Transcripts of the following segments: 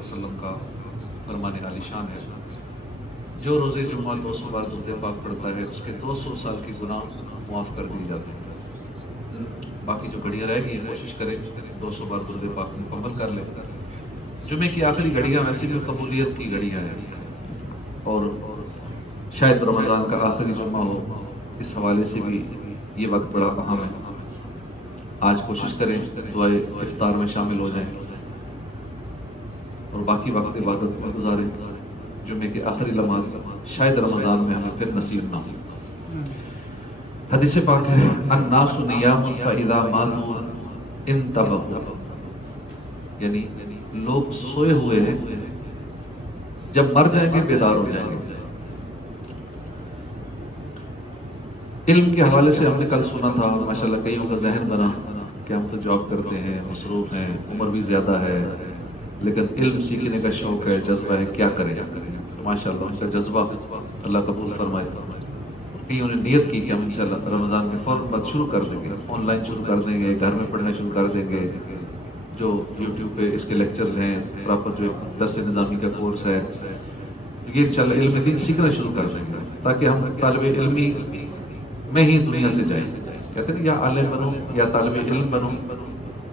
وسلم کا فرمان عالی شان ہے، جو روزے جمعہ 200 بار درود پاک پڑھتا ہے اس کے 200 سال کی گناہ معاف کر دی جاتے ہیں۔ باقی جو گھڑیاں رہ گئی کوشش کریں 200 بار درود پاک مکمل کر لیں۔ جمعے کی آخری گھڑیاں ویسے بھی قبولیت کی گھڑیاں ہیں اور شاید رمضان کا آخری جمعہ ہو، اس حوالے سے بھی یہ وقت بڑا اہم ہے۔ آج کوشش کریں دعائے افطار میں شامل ہو جائیں اور باقی وقت عبادت میں گزاریں۔ جمعے کے آخری لمحات شاید رمضان میں ہمیں پھر نصیب نہ ہو۔ حدیث پاک ہے الناس نیام فاذا ماتوا انتبہوا، یعنی لوگ سوئے ہوئے ہیں، جب مر جائیں گے بیدار ہو جائیں گے۔ علم کے حوالے سے ہم نے کل سنا تھا، ماشاءاللہ کئیوں کا ذہن بنا کہ ہم تو جاب کرتے ہیں، مصروف ہیں، عمر بھی زیادہ ہے، لیکن علم سیکھنے کا شوق ہے، جذبہ ہے، کیا کرے؟ ماشاءاللہ ان کا جذبہ اللہ قبول فرمائے۔ کئیوں نے نیت کی کہ ہم انشاءاللہ رمضان میں فوراً بعد شروع کر دیں گے، آن لائن شروع کر دیں گے، گھر میں پڑھنا شروع کر دیں گے، جو یوٹیوب پہ اس کے لیکچرز ہیں، پراپر جو درس نظامی کا کورس ہے، یہ انشاءاللہ علم دین سیکھنا شروع کر دیں گے تاکہ ہم طالب علمی میں ہی دنیا سے جائیں۔ کہتے ہیں یا عالم بنو یا طالب علم بنو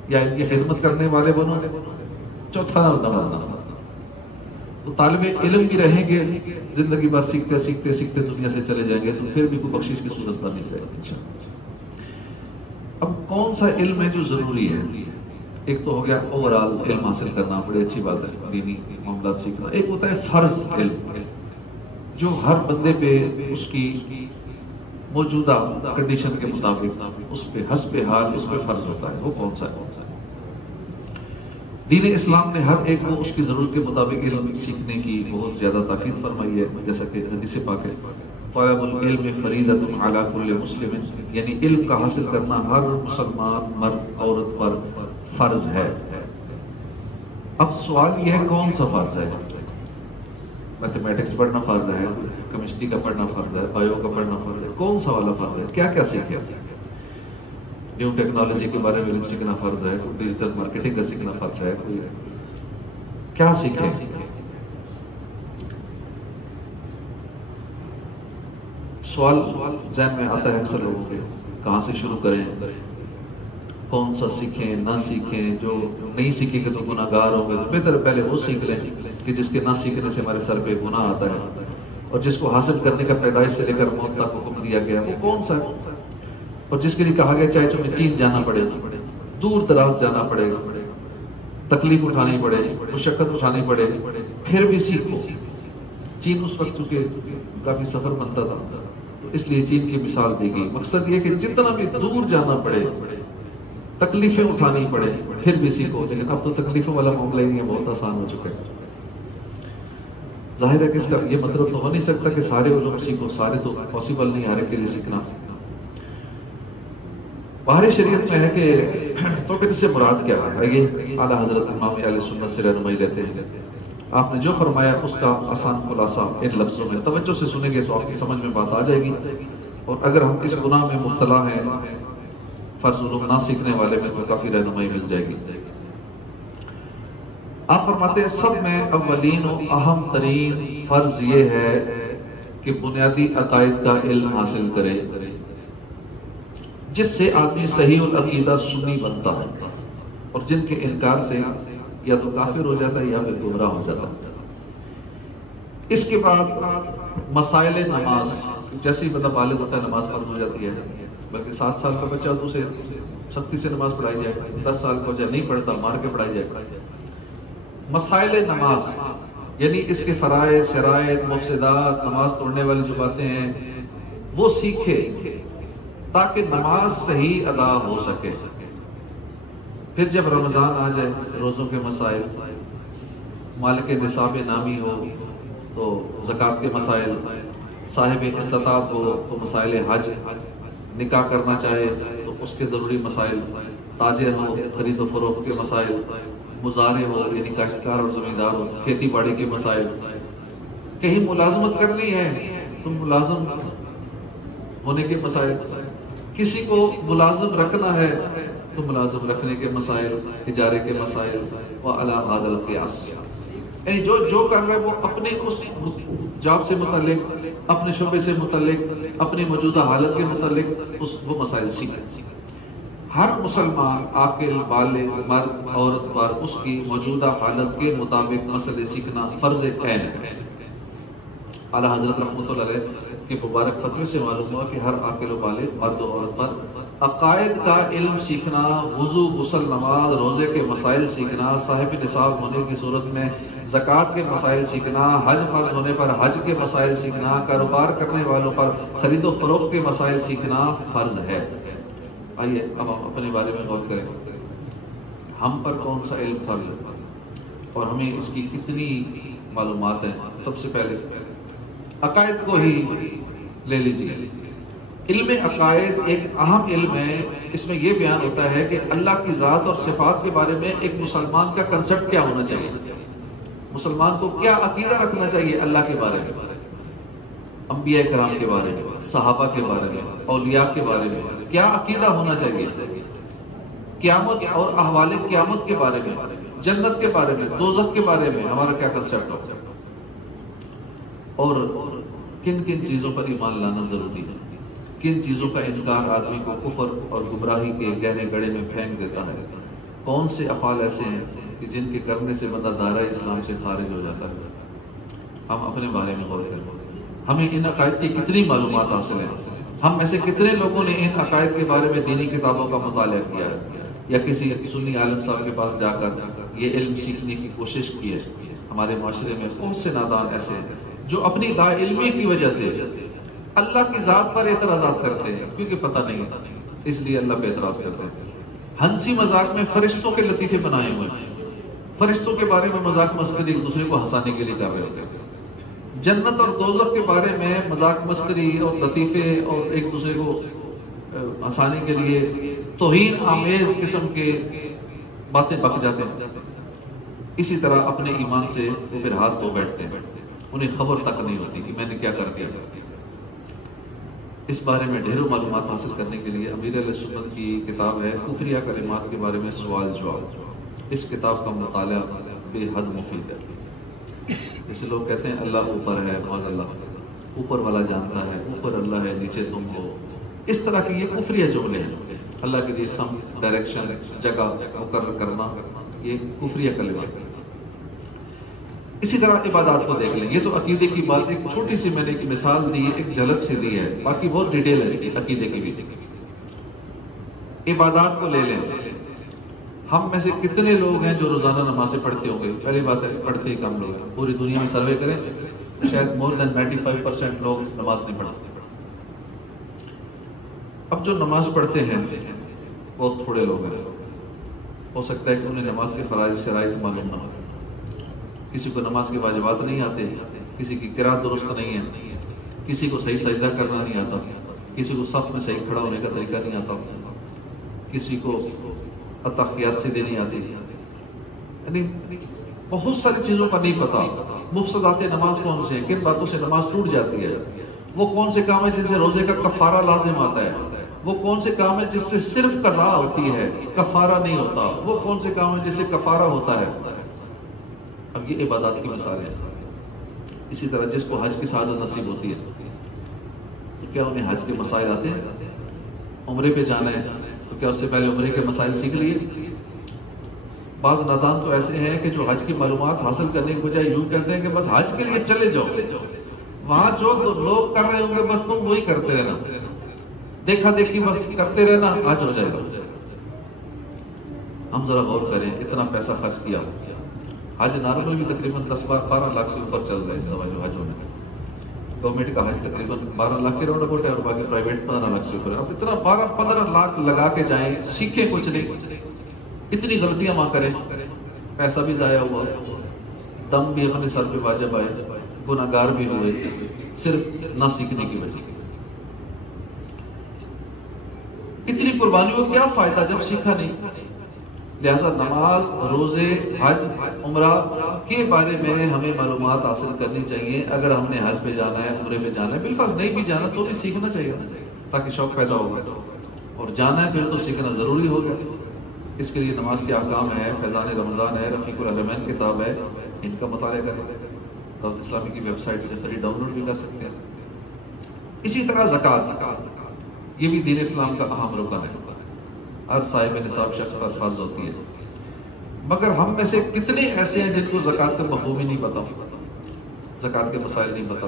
یا ان کی خدمت کرنے والے بنو، چوتھا نماز نہ۔ تو طالب علم بھی رہیں گے، زندگی بھر سیکھتے سیکھتے سیکھتے دنیا سے چلے جائیں گے تو پھر بھی کوئی بخشش کی صورت بن نہیں جائے گی انشاءاللہ۔ اب کون سا علم ہے جو ضروری ہے؟ ایک تو ہو گیا اوورال علم حاصل کرنا، بڑی اچھی بات ہے، دینی معاملات سیکھنا۔ ایک ہوتا ہے فرض علم، جو ہر بندے پہ اس کی موجودہ کنڈیشن کے مطابق اس پہ حسب حال اس پہ فرض ہوتا ہے۔ وہ کون سا ہے؟ دین اسلام نے ہر ایک کو اس کی ضرورت کے مطابق علم سیکھنے کی بہت زیادہ تاکید فرمائی ہے، جیسا کہ حدیث پاک ہے طلب العلم فریضۃ علی کل مسلم، یعنی علم کا حاصل کرنا ہر مسلمان مرد عورت پر فرض ہے۔ اب سوال یہ ہے کون سا فرض ہے؟ میتھمیٹکس پڑھنا فرض ہے، کیمسٹری کا پڑھنا فرض ہے، بایو کا پڑھنا فرض ہے، کون سا والا فرض ہے؟ کیا کیا سیکھے؟ نیو ٹیکنالوجی کے بارے میں سیکھنا فرض ہے، کوئی ڈیجیٹل مارکیٹنگ کا سیکھنا فرض ہے، کوئی کیا سیکھے؟ سوال ذہن میں آتا ہے اکثر لوگوں کے، کہاں سے شروع کریں، کون سا سیکھیں نہ سیکھیں؟ جو نہیں سیکھیں گے تو گناہ گار ہوں گے، تو بہتر پہلے وہ سیکھ لیں کہ جس کے نہ سیکھنے سے ہمارے سر پہ گناہ آتا ہے، اور جس کو حاصل کرنے کا پیدائش سے لے کر موت تک حکم دیا گیا وہ کون سا ہے، اور جس کے لیے کہا گیا چاہے تمہیں چین جانا پڑے، دور دراز جانا پڑے گا، تکلیف اٹھانی پڑے، مشقت اٹھانی پڑے، پھر بھی سیکھو۔ چین اس وقت چونکہ کافی سفر بنتا تھا تو اس لیے چین کی مثال دی گئی۔ مقصد یہ کہ جتنا بھی دور جانا پڑے، تکلیفیں اٹھانی پڑے، پھر بھی سیکھو۔ لیکن اب تو تکلیفوں والا معاملہ ہی نہیں ہے، بہت آسان ہو چکا ہے۔ ظاہر ہے کہ اس کا یہ مطلب تو ہو نہیں سکتا کہ سارے علوم سیکھو، سارے تو پاسبل نہیں ہر ایک کے لیے سیکھنا۔ باہر شریعت میں ہے کہ تو پھر اس سے مراد کیا ہے؟ یہ اعلیٰ حضرت امام اہل سنت سے رہنمائی لیتے ہیں۔ آپ نے جو فرمایا اس کا آسان خلاصہ ان لفظوں میں توجہ سے سنیں گے تو آپ کی سمجھ میں بات آ جائے گی، اور اگر ہم اس گناہ میں مبتلا ہیں فرض علوم نہ سیکھنے والے میں تو کافی رہنمائی مل جائے گی۔ آپ فرماتے ہیں سب میں اولین و اہم ترین فرض یہ ہے کہ بنیادی عقائد کا علم حاصل کرے، جس سے آدمی صحیح العقیدہ سنی بنتا ہے، اور جن کے انکار سے یا تو کافر ہو جاتا ہے یا پھر گمراہ ہو جاتا ہے۔ اس کے بعد مسائل نماز، جیسے ہی بندہ بالغ ہوتا ہے نماز فرض ہو جاتی ہے، بلکہ 7 سال کا بچہ تو اسے سختی سے نماز پڑھائی جائے، 10 سال کا بچہ نہیں پڑھتا مار کے پڑھائی جائے۔ مسائل نماز یعنی اس کے فرائض، شرائط، مفسدات، نماز توڑنے والی جو باتیں ہیں وہ سیکھے تاکہ نماز صحیح ادا ہو سکے۔ پھر جب رمضان آ جائے، روزوں کے مسائل، مالک نصاب نامی ہو تو زکوٰۃ کے مسائل، صاحب استطاعت ہو تو مسائل حج، نکاح کرنا چاہے تو اس کے ضروری مسائل، تاجر ہو خرید و فروخت کے مسائل، مزارع ہو یعنی کاشتکار اور زمیندار ہو کھیتی باڑی کے مسائل، کہیں ملازمت کرنی ہے تو ملازم ہونے کے مسائل، کسی کو ملازم رکھنا ہے تو ملازم رکھنے کے مسائل، اجارے کے مسائل، وعلی ھذا القیاس۔ یعنی جو کر رہا ہے وہ اپنے اس جاب سے متعلق، اپنے شعبے سے متعلق، اپنی موجودہ حالت کے متعلق وہ مسائل سیکھے۔ ہر مسلمان عاقل بالغ مرد عورت پر اس کی موجودہ حالت کے مطابق مسئلے سیکھنا فرض عین ہے۔ اعلیٰ حضرت رحمۃ اللہ علیہ کے مبارک فتوے سے معلوم ہوا کہ ہر عاقل و بالغ مرد و عورت پر عقائد کا علم سیکھنا، وضو غسل نماز روزے کے مسائل سیکھنا، صاحب نصاب ہونے کی صورت میں زکوٰۃ کے مسائل سیکھنا، حج فرض ہونے پر حج کے مسائل سیکھنا، کاروبار کرنے والوں پر خرید و فروخت کے مسائل سیکھنا فرض ہے۔ آئیے اب ہم اپنے بارے میں غور کریں، ہم پر کون سا علم فرض ہے اور ہمیں اس کی کتنی معلومات ہیں۔ سب سے پہلے عقائد کو ہی لے لیجیے۔ علم عقائد ایک اہم علم ہے، اس میں یہ بیان ہوتا ہے کہ اللہ کی ذات اور صفات کے بارے میں ایک مسلمان کا کنسپٹ کیا ہونا چاہیے، مسلمان کو کیا عقیدہ رکھنا چاہیے اللہ کے بارے میں، انبیاء کرام کے بارے میں، صحابہ کے بارے میں، اولیاء کے بارے میں کیا عقیدہ ہونا چاہیے، قیامت اور احوال قیامت کے بارے میں، جنت کے بارے میں، دوزخ کے بارے میں ہمارا کیا کنسپٹ ہو، اور کن کن چیزوں پر ایمان لانا ضروری ہے، کن چیزوں کا انکار آدمی کو کفر اور گمراہی کے گہرے گڑھے میں پھینک دیتا ہے، کون سے افعال ایسے ہیں کہ جن کے کرنے سے بندہ دائرہ اسلام سے خارج ہو جاتا ہے۔ ہم اپنے بارے میں غور کریں، ہمیں ان عقائد کی کتنی معلومات حاصل ہیں، ہم میں سے کتنے لوگوں نے ان عقائد کے بارے میں دینی کتابوں کا مطالعہ کیا ہے یا کسی سنی عالم صاحب کے پاس جا کر یہ علم سیکھنے کی کوشش کی ہے۔ ہمارے معاشرے میں بہت سے نادان ایسے ہیں جو اپنی لا علمی کی وجہ سے اللہ کی ذات پر اعتراضات کرتے ہیں، کیونکہ پتہ نہیں اس لیے اللہ پہ اعتراض کرتے ہیں۔ ہنسی مذاق میں فرشتوں کے لطیفے بنائے ہوئے ہیں، فرشتوں کے بارے میں مذاق مسخری ایک دوسرے کو ہنسانے کے لیے کر رہے ہوتے ہیں، جنت اور دوزخ کے بارے میں مذاق مسخری اور لطیفے اور ایک دوسرے کو ہنسانے کے لیے توہین آمیز قسم کے باتیں بک جاتے ہیں۔ اسی طرح اپنے ایمان سے وہ پھر ہاتھ دھو بیٹھتے ہیں، انہیں خبر تک نہیں ہوتی کہ میں نے کیا کر دیا۔ اس بارے میں ڈھیروں معلومات حاصل کرنے کے لیے امیر اہل سنت کی کتاب ہے کفریہ کلمات کے بارے میں سوال جواب، اس کتاب کا مطالعہ بے حد مفید ہے۔ جیسے لوگ کہتے ہیں اللہ اوپر ہے، معاذ اللہ، اوپر والا جانتا ہے، اوپر اللہ ہے نیچے تم ہو، اس طرح کے یہ کفریہ جملے ہیں۔ اللہ کے لیے سمت، ڈائریکشن، جگہ مقرر کرنا، یہ کفریہ کلمات۔ اسی طرح عبادات کو دیکھ لیں، یہ تو عقیدے کی بات ایک چھوٹی سی میں نے ایک مثال دی، ایک جھلک سے دی ہے، باقی بہت ڈیٹیل ہے اس کی عقیدے کی بھی۔ عبادات کو لے لیں، ہم میں سے کتنے لوگ ہیں جو روزانہ نمازیں پڑھتے ہوں گے؟ پہلی بات ہے پڑھتے ہی کم لوگ، پوری دنیا میں سروے کریں شاید مور دین 95% لوگ نماز نہیں پڑھتے۔ اب جو نماز پڑھتے ہیں بہت تھوڑے لوگ ہیں، ہو سکتا ہے کہ انہیں نماز کے فرائض شرائط معلوم نہ ہو، کسی کو نماز کے واجبات نہیں آتے، کسی کی قرات درست نہیں ہے، کسی کو صحیح سجدہ کرنا نہیں آتا، کسی کو صف میں صحیح کھڑا ہونے کا طریقہ نہیں آتا، کسی کو اتحیات سے دینی آتی، یعنی بہت ساری چیزوں کا نہیں پتا۔ مفسدات نماز کون سے ہیں، کن باتوں سے نماز ٹوٹ جاتی ہے، وہ کون سے کام ہے جن سے روزے کا کفارہ لازم آتا ہے، وہ کون سے کام ہے جس سے صرف قضا ہوتی ہے کفارہ نہیں ہوتا، وہ کون سے کام ہے جس سے کفارہ ہوتا ہے۔ اب یہ عبادات کی مثالیں ہیں۔ اسی طرح جس کو حج کی سعادت نصیب ہوتی ہے تو کیا انہیں حج کے مسائل آتے ہیں؟ عمرے پہ جانا ہے تو کیا اس سے پہلے عمرے کے مسائل سیکھ لیے؟ بعض نادان تو ایسے ہیں کہ جو حج کی معلومات حاصل کرنے کی بجائے یوں کہتے ہیں کہ بس حج کے لیے چلے جاؤ، وہاں جو لوگ کر رہے ہوں گے بس تم وہی کرتے رہنا، دیکھا دیکھی بس کرتے رہنا، حج ہو جائے گا۔ ہم ذرا غور کریں، اتنا پیسہ خرچ کیا، حج نارمل بھی تقریباً 10-12 لاکھ سے اوپر چل رہا ہے اس دفعہ جو حج ہونے کا، گورنمنٹ کا حج تقریباً 12 لاکھ کے راؤنڈ اباؤٹ ہے اور باقی پرائیویٹ 15 لاکھ سے اوپر ہے۔ اب اتنا 12-15 لاکھ لگا کے جائیں، سیکھیں کچھ نہیں، اتنی غلطیاں ماں کریں، پیسہ بھی ضائع ہوا، دم بھی اپنے سر پہ واجب آئے، گناہگار بھی ہوئے، صرف نہ سیکھنے کی وجہ۔ اتنی قربانیوں کیا فائدہ جب سیکھا نہیں؟ لہذا نماز، روزے، حج، عمرہ کے بارے میں ہمیں معلومات حاصل کرنی چاہیے۔ اگر ہم نے حج پہ جانا ہے، عمرے پہ جانا ہے، بالفرض نہیں بھی جانا تو بھی سیکھنا چاہیے تاکہ شوق پیدا ہوگا، اور جانا ہے پھر تو سیکھنا ضروری ہوگا۔ اس کے لیے نماز کے احکام ہے، فیضان رمضان ہے، رفیق العلمین کتاب ہے، ان کا مطالعہ کریں، دعوت اسلامی کی ویب سائٹ سے فری ڈاؤن لوڈ بھی کر سکتے ہیں۔ اسی طرح زکوٰۃ، یہ بھی دین اسلام کا اہم رکن ہے، ہر صاحب نصاب شخص پر فرض ہوتی ہے، مگر ہم میں سے کتنے ایسے ہیں جن کو زکوٰۃ کا مفہوم ہی نہیں پتا، زکوٰۃ کے مسائل نہیں پتا،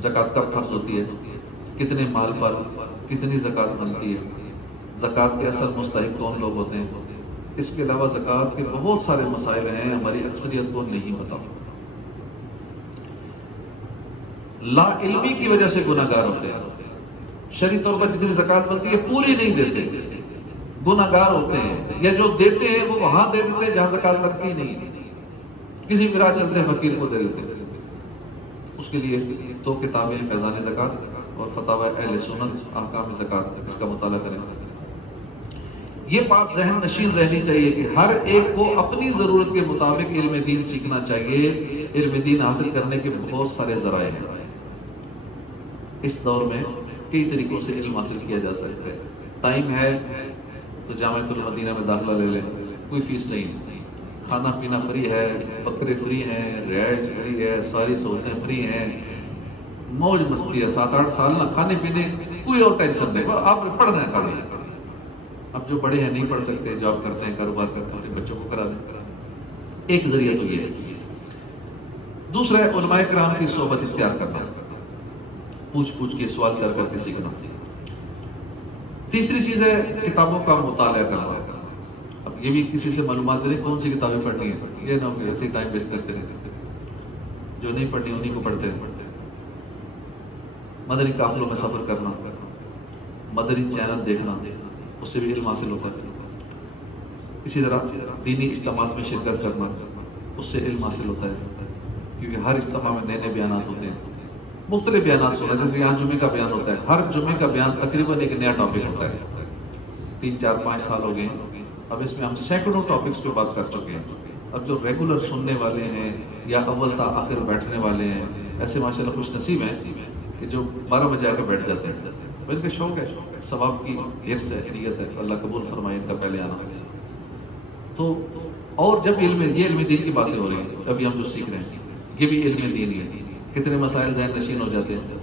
زکوٰۃ کب فرض ہوتی ہے، کتنے مال پر کتنی زکوٰۃ بنتی ہے، زکوٰۃ کے اصل مستحق کون لوگ ہوتے ہیں، اس کے علاوہ زکوٰۃ کے بہت سارے مسائل ہیں ہماری اکثریت کو نہیں پتا۔ لا علمی کی وجہ سے گناہ گار ہوتے ہیں، شرعی طور پر جتنی زکوٰۃ بنتی ہے پوری نہیں دیتے، گناہ گار ہوتے ہیں، یا جو دیتے ہیں وہ وہاں دے دیتے ہیں جہاں زکوٰۃ لگتی نہیں، کسی بھی راہ چلتے فقیر کو دے دیتے۔ اس کے لیے 2 کتابیں، فیضان زکوٰۃ اور فتاوی اہل سنت احکام زکوٰۃ، اس کا مطالعہ کریں۔ یہ بات ذہن نشین رہنی چاہیے کہ ہر ایک کو اپنی ضرورت کے مطابق علم دین سیکھنا چاہیے۔ علم دین حاصل کرنے کے بہت سارے ذرائع ہیں، اس دور میں کئی طریقوں سے علم حاصل کیا جا سکتا ہے۔ ٹائم ہے تو جامعۃ المدینہ میں داخلہ لے لیں، کوئی فیس نہیں، کھانا پینا فری ہے، بکرے فری ہیں، رہائش فری ہے، ساری سہولتیں فری ہیں، موج مستی ہے، 7-8 سال نہ کھانے پینے کوئی اور ٹینشن نہیں، آپ نے پڑھنا ہے کرنا ہے۔ اب جو بڑے ہیں نہیں پڑھ سکتے، جاب کرتے ہیں، کاروبار کرتے ہیں، اپنے بچوں کو کرا دیں۔ ایک ذریعہ تو یہ ہے۔ دوسرا ہے علماء کرام کی صحبت اختیار کرنا، پوچھ کے سوال کر کے سیکھنا۔ تیسری چیز ہے کتابوں کا مطالعہ کرنا۔ اب یہ بھی کسی سے معلومات دیں کون سی کتابیں پڑھنی ہیں، یہ نہ ہو کہ ایسے ہی ٹائم ویسٹ کرتے رہتے، جو نہیں پڑھنی انہیں کو پڑھتے ہیں۔ مدنی قافلوں میں سفر کرنا، مدنی چینل دیکھنا، اس سے بھی علم حاصل ہوتا ہے۔ اسی طرح دینی اجتماعات میں شرکت کرنا، اس سے علم حاصل ہوتا ہے، کیونکہ ہر اجتماع میں نئے نئے بیانات ہوتے ہیں، مختلف بیانات سنا، جیسے یہاں جمعے کا بیان ہوتا ہے، ہر جمعے کا بیان تقریباً ایک نیا ٹاپک ہوتا ہے۔ 3-4-5 سال ہو گئے ہیں، اب اس میں ہم سینکڑوں ٹاپکس پہ بات کر چکے ہیں۔ اب جو ریگولر سننے والے ہیں یا اول تا آخر بیٹھنے والے ہیں، ایسے ماشاءاللہ خوش نصیب ہیں کہ جو 12 بجے آ کے بیٹھ جاتے ہیں، ان کا شوق ہے، ثواب کی حرص ہے، نیت ہے، اللہ قبول فرمائے ان کا پہلے آنا۔ تو اور جب یہ علم دین کی باتیں ہو رہی ہیں، ابھی ہم جو سیکھ رہے ہیں یہ بھی علم دین ہی ہے۔ کتنے مسائل ذہن نشین ہو جاتے ہیں،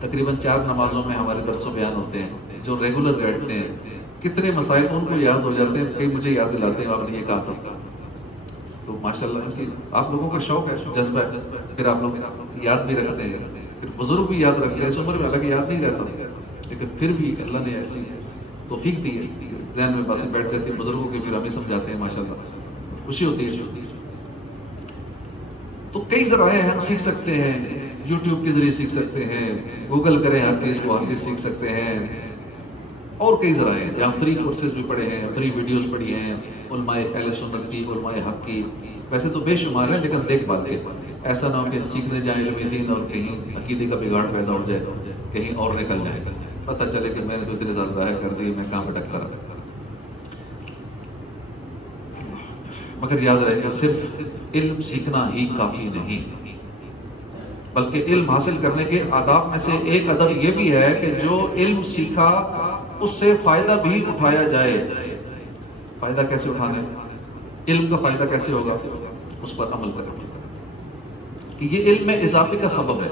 تقریباً 4 نمازوں میں ہمارے درس و بیان ہوتے ہیں، جو ریگولر بیٹھتے ہیں کتنے مسائل ان کو یاد ہو جاتے ہیں، کئی مجھے یاد دلاتے ہیں آپ نے یہ کہا تھا۔ تو ماشاءاللہ ان کی آپ لوگوں کا شوق ہے، جذبہ ہے، پھر آپ لوگ یاد بھی رکھتے ہیں، پھر بزرگ بھی یاد رکھتے ہیں۔ اس عمر میں حالانکہ یاد نہیں رہتا، لیکن پھر بھی اللہ نے ایسی توفیق دی ہے، ذہن میں باتیں بیٹھ جاتی ہیں، بزرگوں کی پھر ہمیں سمجھاتے ہیں، ماشاءاللہ خوشی ہوتی ہے۔ تو کئی ذرائع ہم سیکھ سکتے ہیں، یوٹیوب کے ذریعے سیکھ سکتے ہیں، گوگل کریں ہر چیز کو، ہر چیز سیکھ سکتے ہیں، اور کئی ذرائع ہیں جہاں فری کورسز بھی پڑھے ہیں، فری ویڈیوز پڑھی ہیں، علماء اہل سنت کی، علماء حق کی، ویسے تو بے شمار ہیں، لیکن دیکھ بھال کے ایسا نہ ہو کہ سیکھنے جائیں علم دین اور کہیں عقیدے کا بگاڑ پیدا ہو جائے، کہیں اور نکل جائے، پتہ چلے کہ میں نے تو اتنے زیادہ ضائع کر دی، میں کہاں بھٹکتا رہا۔ مگر یاد رہے کہ صرف علم سیکھنا ہی کافی نہیں، بلکہ علم حاصل کرنے کے آداب میں سے ایک ادب یہ بھی ہے کہ جو علم سیکھا اس سے فائدہ بھی اٹھایا جائے۔ فائدہ کیسے اٹھانا ہے، علم کا فائدہ کیسے ہوگا، اس پر عمل کریں کہ یہ علم میں اضافے کا سبب ہے۔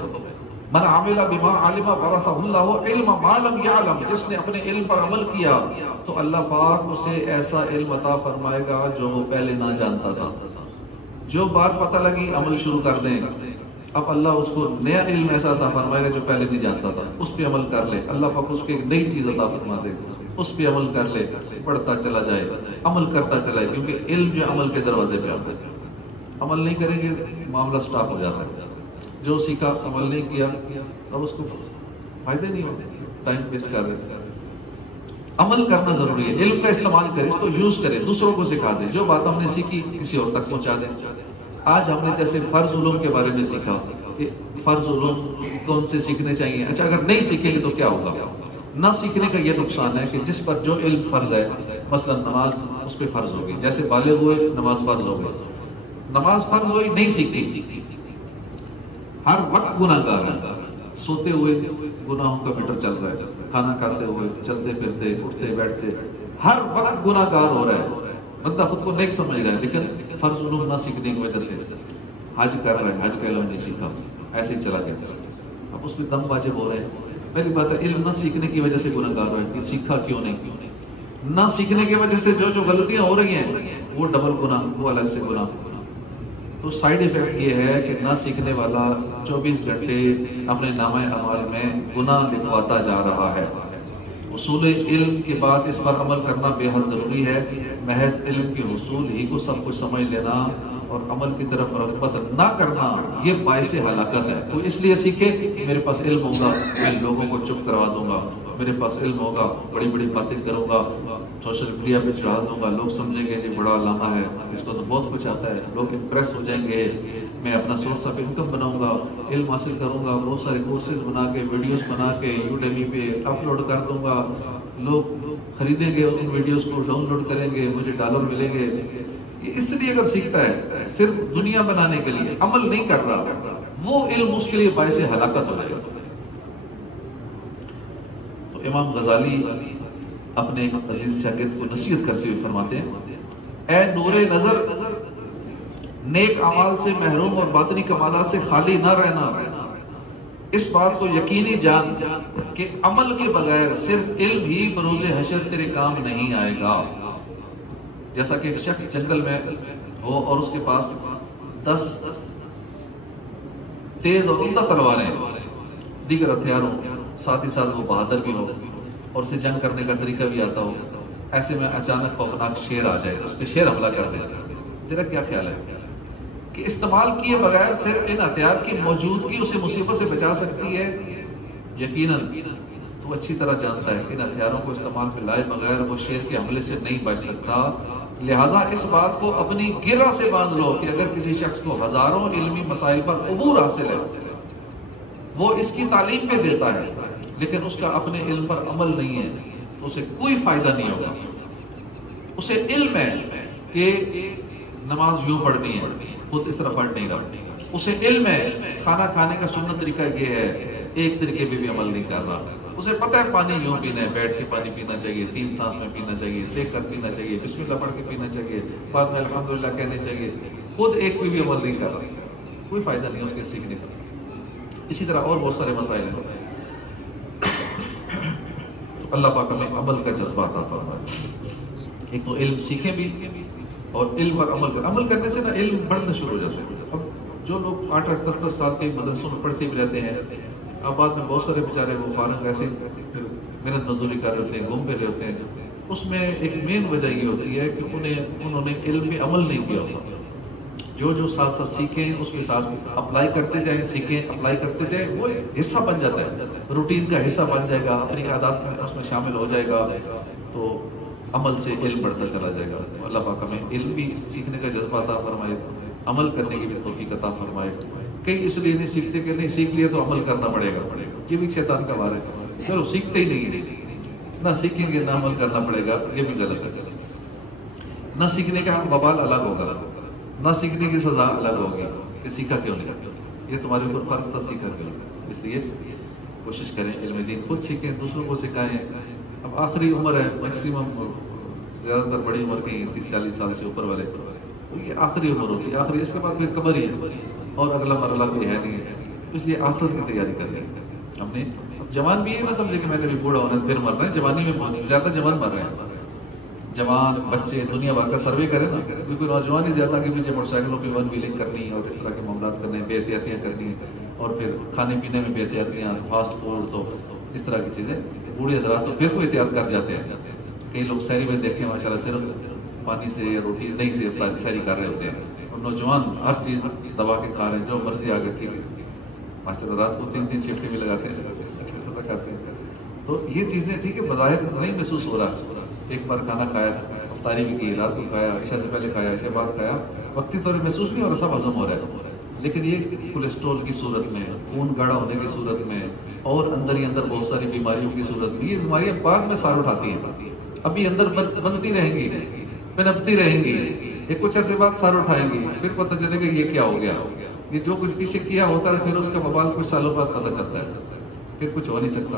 من عمل بما علم ورثہ اللہ علم ما لم يعلم، جس نے اپنے علم پر عمل کیا تو اللہ پاک اسے ایسا علم عطا فرمائے گا جو وہ پہلے نہ جانتا تھا۔ جو بات پتہ لگی عمل شروع کر دیں، اب اللہ اس کو نیا علم ایسا عطا فرمائے گا جو پہلے نہیں جانتا تھا، اس پہ عمل کر لے، اللہ پاک اس کو ایک نئی چیز عطا فرما دے گا، اس پہ عمل کر لے، پڑھتا چلا جائے، عمل کرتا چلا جائے، کیونکہ علم جو عمل کے دروازے پہ آتا ہے۔ عمل نہیں کریں گے معاملہ سٹاپ ہو جاتا ہے، جو سیکھا عمل نہیں کیا اب اس کو فائدے نہیں ہوتے، ٹائم ویسٹ کر رہے۔ عمل کرنا ضروری ہے، علم کا استعمال کریں، اس کو یوز کریں، دوسروں کو سکھا دیں، جو بات ہم نے سیکھی کسی اور تک پہنچا دیں۔ آج ہم نے جیسے فرض علوم کے بارے میں سیکھا، فرض علوم کون سے سیکھنے چاہیے، اچھا اگر نہیں سیکھیں گے تو کیا ہوگا؟ نہ سیکھنے کا یہ نقصان ہے کہ جس پر جو علم فرض ہے، مثلا نماز اس پہ فرض ہوگی، جیسے بالغ ہوئے نماز فرض ہو گئی، نماز فرض ہوئی نہیں سیکھی، ہر وقت گناہ گار ہے، سوتے ہوئے گناہوں کا میٹر چل رہا ہے، کھانا کھاتے ہوئے، چلتے پھرتے، اٹھتے بیٹھتے، ہر وقت گناہ گار ہو رہا ہے، بندہ خود کو نیک سمجھ رہا ہے لیکن فرض علوم نہ سیکھنے کی وجہ سے حج کر رہے ہیں، حج کا علم نہیں سیکھا، ایسے ہی چلا گیا، اب اس پہ دم واجب ہو رہے ہیں۔ پہلی بات ہے علم نہ سیکھنے کی وجہ سے گناہ گار ہے کہ سیکھا کیوں نہیں، نہ سیکھنے کی وجہ سے جو غلطیاں ہو رہی ہیں وہ ڈبل گناہ، وہ الگ سے گناہ۔ تو سائیڈ ایفیکٹ یہ ہے کہ نہ سیکھنے والا 24 گھنٹے اپنے نامہ اعمال میں گناہ لکھواتا جا رہا ہے۔ اصول علم کے بعد اس پر عمل کرنا بے حد ضروری ہے۔ محض علم کے حصول ہی کو سب کچھ سمجھ لینا اور عمل کی طرف رغبت نہ کرنا یہ باعث ہلاکت ہے۔ تو اس لیے سیکھے، میرے پاس علم ہوگا میں لوگوں کو چپ کروا دوں گا، میرے پاس علم ہوگا بڑی بڑی باتیں کروں گا، سوشل میڈیا پہ چڑھا دوں گا، لوگ سمجھیں گے یہ بڑا علامہ ہے، اس کو تو بہت کچھ آتا ہے، لوگ امپریس ہو جائیں گے، میں اپنا سورس آف انکم بناؤں گا، علم حاصل کروں گا، بہت سارے کورسز بنا کے ویڈیوز بنا کے یوڈیمی پہ اپلوڈ کر دوں گا، لوگ خریدیں گے ان ویڈیوز کو، ڈاؤن لوڈ کریں گے، مجھے ڈالر ملیں گے۔ اس لیے اگر سیکھتا ہے صرف دنیا بنانے کے لیے، عمل نہیں کر رہا، وہ علم اس کے لیے باعث ہلاکت ہو جائے گا۔ تو امام غزالی اپنے ایک عزیز شاگرد کو نصیحت کرتے ہوئے فرماتے ہیں، اے نور نظر، نیک اعمال سے محروم اور باطنی کمالات سے خالی نہ رہنا، اس بات کو یقینی جان کہ عمل کے بغیر صرف علم ہی بروز حشر تیرے کام نہیں آئے گا۔ جیسا کہ ایک شخص جنگل میں ہو اور اس کے پاس 10 تیز اور عمدہ تلواریں دیگر ہتھیار ہوں، ساتھ ہی ساتھ وہ بہادر بھی ہو اور اسے جنگ کرنے کا طریقہ بھی آتا ہو، ایسے میں اچانک خوفناک شیر آ جائے، اس پہ شیر حملہ کر دے، تیرا کیا خیال ہے کہ استعمال کیے بغیر صرف ان ہتھیار کی موجودگی اسے مصیبت سے بچا سکتی ہے؟ یقیناً تو اچھی طرح جانتا ہے کہ ان ہتھیاروں کو استعمال میں لائے بغیر وہ شیر کے حملے سے نہیں بچ سکتا، لہٰذا اس بات کو اپنی گرہ سے باندھ لو کہ اگر کسی شخص کو ہزاروں علمی مسائل پر عبور حاصل ہے، وہ اس کی تعلیم میں دیتا ہے لیکن اس کا اپنے علم پر عمل نہیں ہے، تو اسے کوئی فائدہ نہیں ہوگا۔ اسے علم ہے کہ نماز یوں پڑھنی ہے، خود اس طرح پڑھ نہیں رہا، اسے علم ہے کھانا کھانے کا سنت طریقہ یہ ہے، ایک طریقے پہ بھی عمل نہیں کر رہا، اسے پتہ ہے پانی یوں پینا ہے، بیٹھ کے پانی پینا چاہیے، 3 سانس میں پینا چاہیے، دیکھ کر پینا چاہیے، بسم اللہ پڑھ کے پینا چاہیے، بعد میں الحمدللہ کہنے چاہیے، خود ایک پہ بھی عمل نہیں کر رہا، کوئی فائدہ نہیں اس کے سیکھنے کا۔ اسی طرح اور بہت سارے مسائل ہیں۔ تو اللہ پاک ہمیں عمل کا جذبہ عطا فرمائے، ایک تو علم سیکھیں بھی اور علم پر عمل کرنے سے نا علم بڑھنا شروع ہو جاتا ہے۔ اب جو لوگ 8-8 10-10 سال کے مدرسوں میں پڑھتے بھی رہتے ہیں، اب بعد میں بہت سارے بیچارے وہ فارغ ایسے پھر محنت مزدوری کر رہے ہوتے ہیں، گھوم پھر رہے ہوتے ہیں، اس میں ایک مین وجہ یہ ہوتی ہے کہ انہوں نے علم پہ عمل نہیں کیا ہوتا۔ جو ساتھ ساتھ سیکھیں اس کے ساتھ اپلائی کرتے جائیں، سیکھیں اپلائی کرتے جائیں، وہ حصہ بن جاتا ہے، روٹین کا حصہ بن جائے گا، اپنی عادات میں اس میں شامل ہو جائے گا، تو عمل سے علم بڑھتا چلا جائے گا۔ اللہ پاک ہمیں علم بھی سیکھنے کا جذبہ عطا فرمائے، عمل کرنے کی بھی توفیق عطا فرمائے۔ کئی اس لیے نہیں سیکھتے کہ نہیں سیکھ لیے تو عمل کرنا پڑے گا، یہ بھی شیطان کا وار ہے، چلو سیکھتے ہی نہیں، نہ سیکھیں گے نہ عمل کرنا پڑے گا، یہ بھی غلط ہے۔ نہ سیکھنے کا وبال الگ ہوگا، نہ سیکھنے کی سزا الگ ہوگی کہ سیکھا کیوں نہیں، یہ تمہارے اوپر فرض تھا، سیکھا کیوں نہیں۔ اس لیے کوشش کریں علم دین خود سیکھیں، دوسروں کو سکھائیں۔ اب آخری عمر ہے، میکسیمم زیادہ تر بڑی عمر کی 30-40 سال سے اوپر والے، تو یہ آخری عمر ہوتی ہے، آخری، اس کے بعد پھر قبر ہی ہے اور اگلا مرحلہ کوئی ہے نہیں ہے، اس لیے آخرت کی تیاری کرنی ہے ہم نے۔ اب جوان بھی یہ نہ سمجھے کہ میں نے بھی بوڑھا ہونا ہے پھر مر رہے ہیں، جوانی میں بہت زیادہ جوان مر رہے ہیں، جوان بچے دنیا بھر کا سروے کریں نا، کیونکہ نوجوانی زیادہ کہ مجھے موٹر سائیکلوں پہ 1 ویلنگ کرنی اور اس طرح کے معاملات کرنے، بے احتیاطیاں کرنی، اور پھر کھانے پینے میں بے احتیاطیاں، فاسٹ فوڈ، تو اس طرح کی چیزیں، بوڑھے حضرات تو پھر کو احتیاط کر جاتے ہیں۔ کئی لوگ سحری میں دیکھیں ماشاءاللہ صرف پانی سے یا روٹی نہیں سے سحری کر رہے ہوتے ہیں، اور نوجوان ہر چیز دبا کے کھا رہے ہیں، جو مرضی آگے تھی ماشاءاللہ، رات کو 3 شفٹیں بھی لگاتے ہیں، اچھا کھاتے ہیں۔ تو یہ چیزیں ٹھیک ہے، بظاہر نہیں محسوس ہو رہا، ایک بار کھانا کھایا، افطاری بھی کی، رات کو کھایا، عشاء سے پہلے کھایا، عشاء بعد کھایا، وقتی طور پر محسوس نہیں ہو رہا، سب ہضم ہو رہا ہے، لیکن یہ کولیسٹرول کی صورت میں، خون گاڑھا ہونے کی صورت میں، اور اندر ہی اندر بہت ساری بیماریوں کی صورت میں، یہ بیماریاں بعد میں سار اٹھاتی ہیں، ابھی اندر بنتی رہیں گی، پنپتی رہیں گی، یہ کچھ عرصے بعد سار اٹھائیں گی، پھر پتہ چلے گا یہ کیا ہو گیا، یہ جو کچھ پیچھے کیا ہوتا ہے پھر اس کا وبال کچھ سالوں بعد پتہ چلتا ہے، پھر کچھ ہو نہیں سکتا۔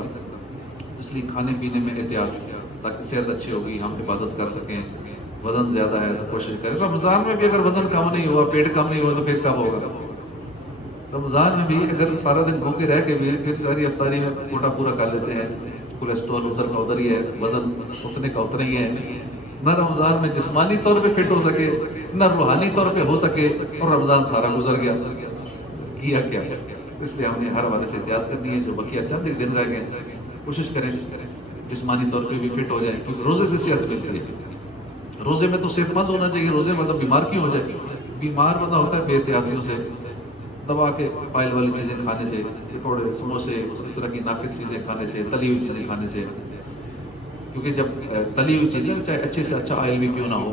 اس لیے کھانے پینے میں احتیاط، تاکہ صحت اچھی ہوگی، ہم عبادت کر سکیں، وزن زیادہ ہے تو کوشش کریں. رمضان میں بھی اگر وزن کم نہیں ہوا، پیٹ کم نہیں ہوا تو پھر کب ہوگا؟ رمضان میں بھی اگر سارا دن بھوکے رہ کے بھی پھر ساری افطاری میں کوٹا پورا کر لیتے ہیں، کولیسٹرول ادھر کا ادھر ہی ہے، وزن اتنے کا اتنا ہی ہے. نہ رمضان میں جسمانی طور پہ فٹ ہو سکے، نہ روحانی طور پہ ہو سکے، اور رمضان سارا گزر گیا. کیا کیا؟ اس لیے ہم نے ہر حوالے سے احتیاط کرنی ہے. جو بقیہ چند ایک دن رہ گئے کوشش کریں جسمانی طور پہ بھی فٹ ہو جائے، کیونکہ روزے سے صحت ملتی ہے. روزے میں تو صحت مند ہونا چاہیے. روزے مطلب بیمار کیوں ہو جائے؟ بیمار بندہ ہوتا ہے بے احتیاطیوں سے، دبا کے آئل والی چیزیں کھانے سے، پکوڑے سموسے اس طرح کی ناقص چیزیں کھانے سے، تلی ہوئی چیزیں کھانے سے. کیونکہ جب تلی ہوئی چیزیں چاہے اچھے سے اچھا آئل بھی کیوں نہ ہو،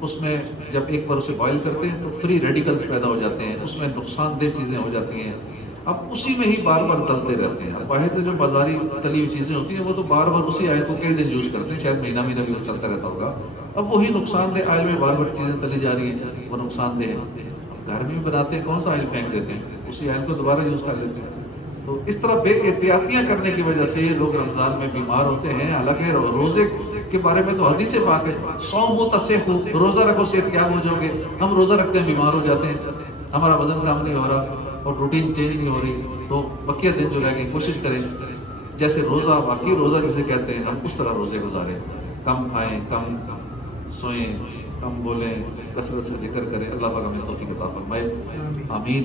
اس میں جب ایک بار اسے بوائل کرتے ہیں تو فری ریڈیکلز پیدا ہو جاتے ہیں، اس میں نقصان دہ چیزیں ہو جاتی ہیں. اب اسی میں ہی بار بار تلتے رہتے ہیں. اب باہر سے جو بازاری تلی ہوئی چیزیں ہوتی ہیں وہ تو بار بار اسی آئل کو کئی دن یوز کرتے ہیں، شاید مہینہ مہینہ بھی وہ چلتا رہتا ہوگا. اب وہی نقصان دہ آئل میں بار بار چیزیں تلی جا رہی ہیں، وہ نقصان دہ ہے. گھر میں بھی بناتے ہیں، کون سا آئل پھینک دیتے ہیں، اسی آئل کو دوبارہ یوز کر لیتے ہیں. تو اس طرح بے احتیاطیاں کرنے کی وجہ سے لوگ رمضان میں بیمار ہوتے ہیں. حالانکہ روزے کے بارے میں تو حدیث پاک ہے، صوم تصحوا، روزہ رکھو صحت یاب ہو جاؤ گے. ہم روزہ رکھتے ہیں بیمار ہو جاتے ہیں، ہمارا وزن کم نہیں ہو رہا اور روٹین چینج نہیں ہو رہی. تو بقیہ دن جو رہ گئے کوشش کریں جیسے روزہ، باقی روزہ جسے کہتے ہیں، ہم اس طرح روزے گزاریں. کم کھائیں، کم سوئیں، کم بولیں، کثرت سے ذکر کریں. اللہ پاک ہمیں توفیق عطا فرمائے. آمین.